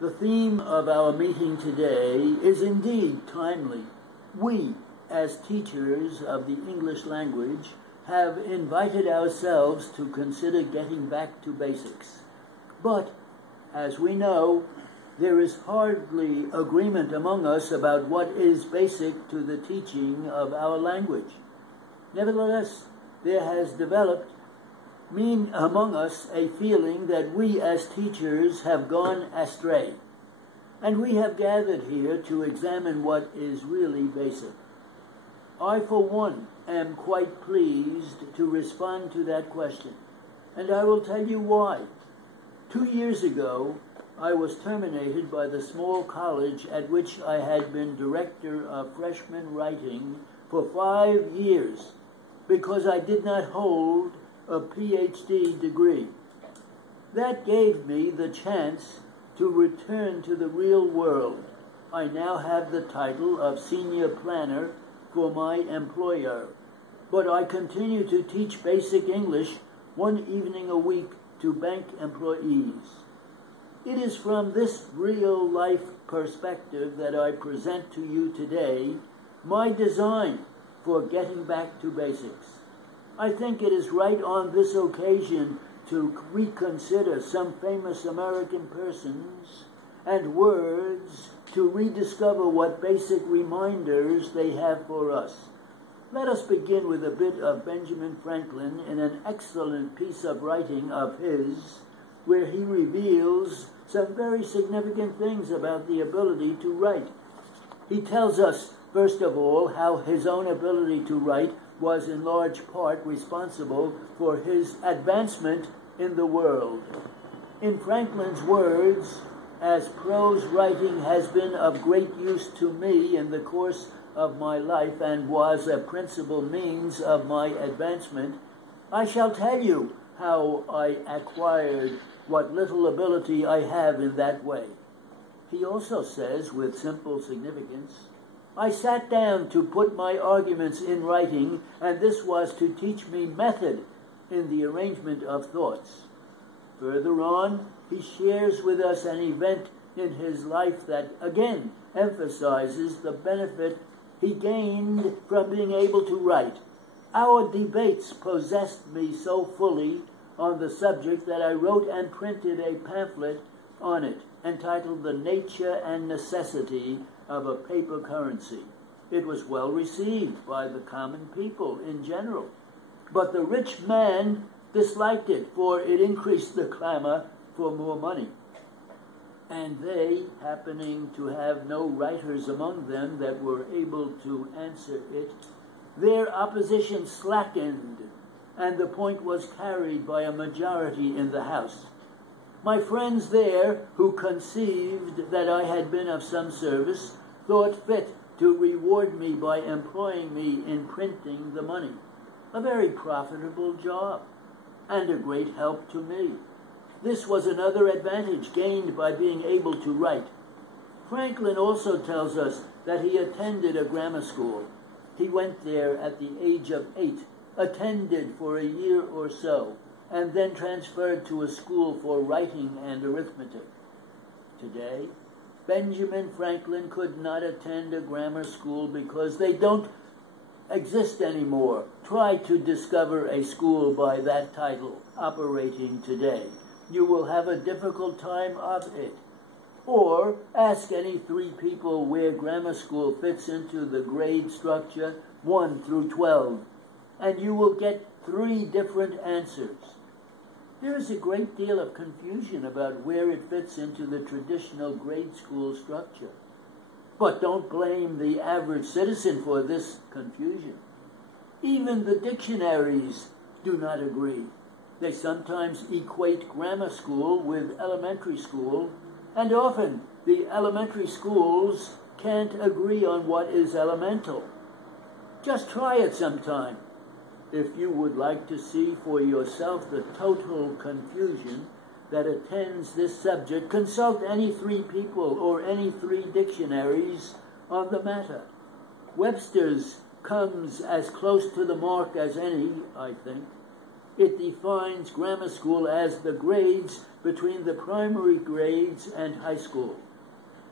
The theme of our meeting today is indeed timely. We, as teachers of the English language, have invited ourselves to consider getting back to basics. But, as we know, there is hardly agreement among us about what is basic to the teaching of our language. Nevertheless, there has developed among us a feeling that we as teachers have gone astray, and we have gathered here to examine what is really basic. I, for one, am quite pleased to respond to that question, and I will tell you why. 2 years ago, I was terminated by the small college at which I had been director of freshman writing for 5 years because I did not hold a PhD degree. That gave me the chance to return to the real world. I now have the title of senior planner for my employer, but I continue to teach basic English 1 evening a week to bank employees. It is from this real-life perspective that I present to you today my design for getting back to basics. I think it is right on this occasion to reconsider some famous American persons and words to rediscover what basic reminders they have for us. Let us begin with a bit of Benjamin Franklin in an excellent piece of writing of his, where he reveals some very significant things about the ability to write. He tells us, first of all, how his own ability to write was in large part responsible for his advancement in the world. In Franklin's words, as prose writing has been of great use to me in the course of my life and was a principal means of my advancement, I shall tell you how I acquired what little ability I have in that way. He also says, with simple significance, I sat down to put my arguments in writing, and this was to teach me method in the arrangement of thoughts. Further on, he shares with us an event in his life that again emphasizes the benefit he gained from being able to write. Our debates possessed me so fully on the subject that I wrote and printed a pamphlet on it entitled The Nature and Necessity of a Paper Currency. It was well received by the common people in general, but the rich man disliked it, for it increased the clamor for more money. And they, happening to have no writers among them that were able to answer it, their opposition slackened, and the point was carried by a majority in the House. My friends there, who conceived that I had been of some service, thought fit to reward me by employing me in printing the money. A very profitable job, and a great help to me. This was another advantage gained by being able to write. Franklin also tells us that he attended a grammar school. He went there at the age of 8, attended for a year or so, and then transferred to a school for writing and arithmetic. Today, Benjamin Franklin could not attend a grammar school because they don't exist anymore. Try to discover a school by that title operating today. You will have a difficult time of it. Or ask any 3 people where grammar school fits into the grade structure 1 through 12, and you will get 3 different answers. There is a great deal of confusion about where it fits into the traditional grade school structure. But don't blame the average citizen for this confusion. Even the dictionaries do not agree. They sometimes equate grammar school with elementary school, and often the elementary schools can't agree on what is elemental. Just try it sometime. If you would like to see for yourself the total confusion that attends this subject, consult any 3 people or any 3 dictionaries on the matter. Webster's comes as close to the mark as any, I think. It defines grammar school as the grades between the primary grades and high school.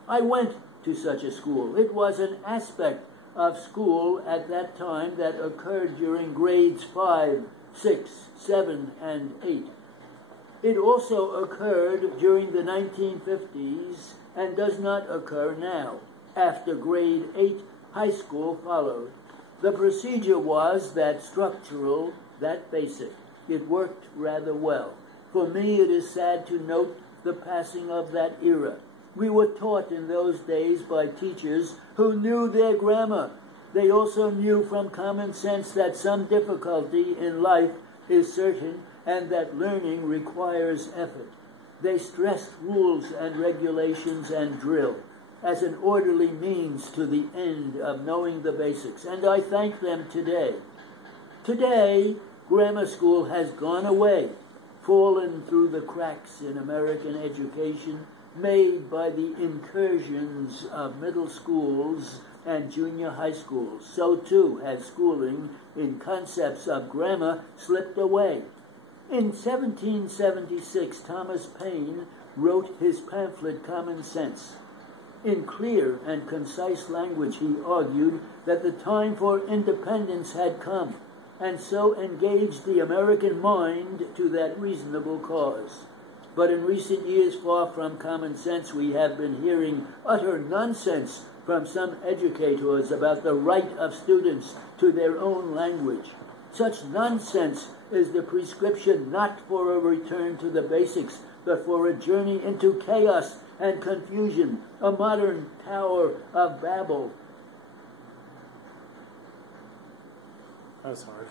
I went to such a school. It was an aspect of school at that time that occurred during grades 5, 6, 7, and 8. It also occurred during the 1950s and does not occur now. After grade 8, high school followed. The procedure was that structural, that basic. It worked rather well. For me, it is sad to note the passing of that era. We were taught in those days by teachers who knew their grammar. They also knew from common sense that some difficulty in life is certain and that learning requires effort. They stressed rules and regulations and drill as an orderly means to the end of knowing the basics, and I thank them today. Today, grammar school has gone away, fallen through the cracks in American education made by the incursions of middle schools and junior high schools. So too has schooling in concepts of grammar slipped away. In 1776, Thomas Paine wrote his pamphlet Common Sense. In clear and concise language, he argued that the time for independence had come, and so engaged the American mind to that reasonable cause. But in recent years, far from common sense, we have been hearing utter nonsense from some educators about the right of students to their own language. Such nonsense is the prescription not for a return to the basics, but for a journey into chaos and confusion, a modern Tower of Babel. That was hard.